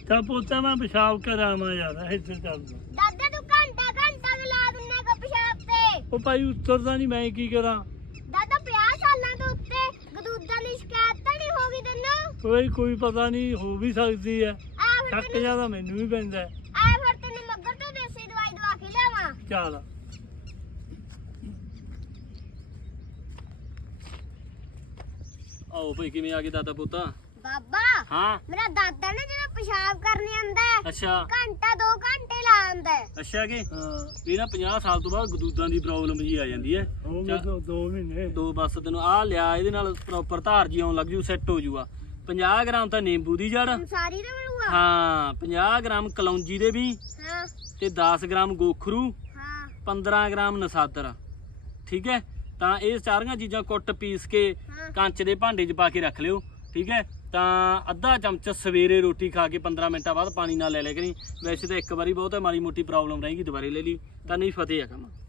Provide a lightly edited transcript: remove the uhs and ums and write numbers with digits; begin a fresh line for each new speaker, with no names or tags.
ਤਾਂ ਪੋਤਾ ਮੈਂ ਪਿਸ਼ਾਬ ਕਰਾਵਾਂ ਯਾਰ ਇੱਥੇ ਚੱਲ
ਦਾਦਾ ਤੂੰ ਘੰਟਾ ਲਾ ਦਿੰਨਾ ਕੋ ਪਿਸ਼ਾਬ ਤੇ।
ਉਹ ਭਾਈ ਉੱਤਰਦਾ ਨਹੀਂ, ਮੈਂ ਕੀ ਕਰਾਂ?
ਦਾਦਾ 50 ਸਾਲਾਂ ਤੋਂ ਉੱਤੇ ਗਦੂਦਾਂ ਦੀ ਸ਼ਿਕਾਇਤ ਤਾਂ ਨਹੀਂ ਹੋ ਗਈ ਤੈਨੂੰ?
ਕੋਈ ਪਤਾ ਨਹੀਂ, ਹੋ ਵੀ ਸਕਦੀ ਹੈ।
ਆ ਫਿਰ
ਸ਼ੱਕ ਜਿਆਦਾ ਮੈਨੂੰ ਵੀ ਪੈਂਦਾ ਹੈ।
ਆ ਫਿਰ ਤੈਨੂੰ ਮੱਗਰ ਤੋਂ ਦੇਸੀ ਦਵਾਈ ਦਵਾ ਕੇ ਲਿਆਵਾਂ।
ਚੱਲ
ਆਓ ਭਾਈ, ਕਿਵੇਂ ਆ ਗਏ ਦਾਦਾ ਪੋਤਾ?
ਬਾਬਾ
ਹਾਂ
ਮੇਰਾ ਦਾਦਾ ਨਾ ਜਦੋਂ ਪਿਸ਼ਾਬ ਕਰਨੇ ਆਂਦਾ ਹੈ
ਅੱਛਾ
ਘੰਟਾ 2 ਘੰਟੇ ਲਾ ਆਂਦਾ ਹੈ।
ਅੱਛਾ ਕਿ
ਹਾਂ
ਇਹ ਨਾ 50 ਸਾਲ ਤੋਂ ਬਾਅਦ ਗਦੂਦਾਂ ਦੀ ਪ੍ਰੋਬਲਮ ਜੀ ਆ ਜਾਂਦੀ ਹੈ।
ਹੋ ਗਏ 2 ਮਹੀਨੇ।
ਦੋ ਬਸ ਤੈਨੂੰ ਆ ਲਿਆ, ਇਹਦੇ ਨਾਲ ਪ੍ਰੋਪਰ ਧਾਰ ਜੀ ਆਉਣ ਲੱਗ ਜੂ, ਸੈੱਟ ਹੋ ਜੂਗਾ। 50 ਗ੍ਰਾਮ ਤਾਂ ਨਿੰਬੂ ਦੀ ਜੜ,
ਸਾਰੀ ਦਾ ਮਿਲੂਗਾ।
ਹਾਂ 50 ਗ੍ਰਾਮ ਕਲੌਂਜੀ ਦੇ ਵੀ,
ਹਾਂ
ਤੇ 10 ਗ੍ਰਾਮ ਗੋਖਰੂ,
ਹਾਂ
15 ਗ੍ਰਾਮ ਨਸਾਦਰ। ਠੀਕ ਹੈ, ਤਾਂ ਇਹ ਸਾਰੀਆਂ ਚੀਜ਼ਾਂ ਕੁੱਟ ਪੀਸ ਕੇ
ਹਾਂ।
ਕੰਚ ਦੇ ਭਾਂਡੇ 'ਚ ਪਾ ਕੇ ਰੱਖ ਲਿਓ। ਠੀਕ ਹੈ, ਤਾਂ ਅੱਧਾ ਚਮਚ ਸਵੇਰੇ ਰੋਟੀ ਖਾ ਕੇ 15 ਮਿੰਟਾਂ ਬਾਅਦ ਪਾਣੀ ਨਾਲ ਲੈ ਲਿਆ ਕਰੀ। ਵੈਸੇ ਤਾਂ ਇੱਕ ਵਾਰੀ ਬਹੁਤ ਹੈ, ਮਾੜੀ ਮੋਟੀ ਪ੍ਰੋਬਲਮ ਰਹੇਗੀ ਦੁਬਾਰੇ ਲੈ ਲਈ, ਤਾਂ ਨਹੀਂ ਫਤਿਹ ਆ ਕੰਮ।